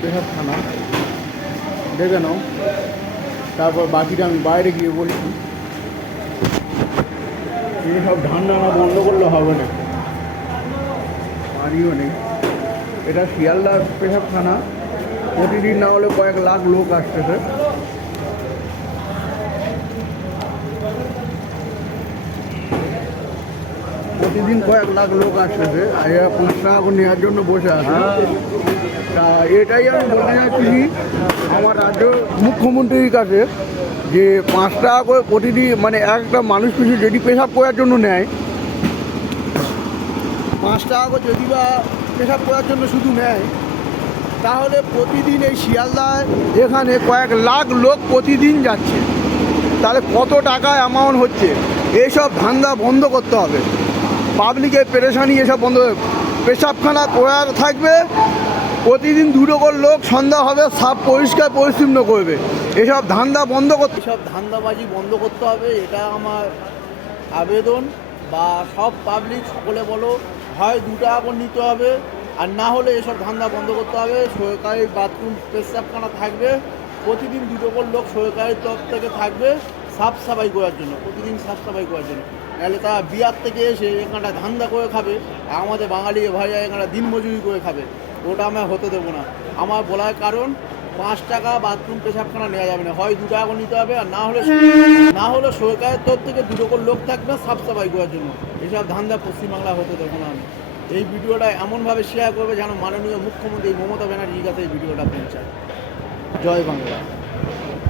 পেশাবখানা, দেখে নাও, তারপর বাকিটা আমি বাইরে গিয়ে বলছি। এইসব ধান্দা না বন্ধ করলে হবে না, পানিও নেই। এটা শিয়ালদার পেশাবখানা, প্রতিদিন না হলে কয়েক লাখ লোক আসতেছে। প্রতিদিন কয়েক লাখ লোক আসতেছে, আর এরা 5 টাকা করে নেওয়ার জন্য বসে আছে। তা এটাই আমি বলতে চাচ্ছি আমার রাজ্য মুখ্যমন্ত্রীর কাছে, যে 5 টাকা করে প্রতিদিন, মানে একটা মানুষ কিছু যদি পেশাব করার জন্য নেয়, 5 টাকা করে যদি বা পেশাব করার জন্য শুধু নেয়, তাহলে প্রতিদিন এই শিয়ালদায় এখানে কয়েক লাখ লোক প্রতিদিন যাচ্ছে, তাহলে কত টাকা অ্যামাউন্ট হচ্ছে। এইসব ধান্দা বন্ধ করতে হবে, পাবলিকের পেরেশানি এসব বন্ধ হবে। পেশাবখানা করার থাকবে, প্রতিদিন 2 করে লোক সন্ধ্যা হবে সাফ পরিষ্কার পরিচ্ছন্ন করবে। এসব ধান্দা বন্ধ করতে, এসব ধান্দাবাজি বন্ধ করতে হবে, এটা আমার আবেদন। বা সব পাবলিক সকলে বলো, হয় 2 টাকা করে নিতে হবে, আর না হলে এসব ধান্দা বন্ধ করতে হবে। সরকারি বাথরুম পেশাবখানা থাকবে, প্রতিদিন 2 করে লোক সরকারি তরফ থেকে থাকবে সাফ সাফাই করার জন্য, প্রতিদিন সাফ সাফাই করার জন্য। নাহলে তারা বিহার থেকে এসে এখানটা ধান্দা করে খাবে, আর আমাদের বাঙালি ভাইরা এখানটা দিনমজুরি করে খাবে। ওটা আমরা হতে দেবো না। আমার বলার কারণ, 5 টাকা বাথরুম পেশাবখানা নেওয়া যাবে না, হয় 2 টাকা করে নিতে হবে, আর না হলে সরকারের তরফ থেকে 2 করে লোক থাকবে সাফ সাফাই করার জন্য। এসব ধান্দা পশ্চিমবাংলা হতে দেবো না আমি। এই ভিডিওটা এমনভাবে শেয়ার করবে যেন মাননীয় মুখ্যমন্ত্রী মমতা ব্যানার্জির কাছে এই ভিডিওটা পৌঁছায়। জয় বাংলা।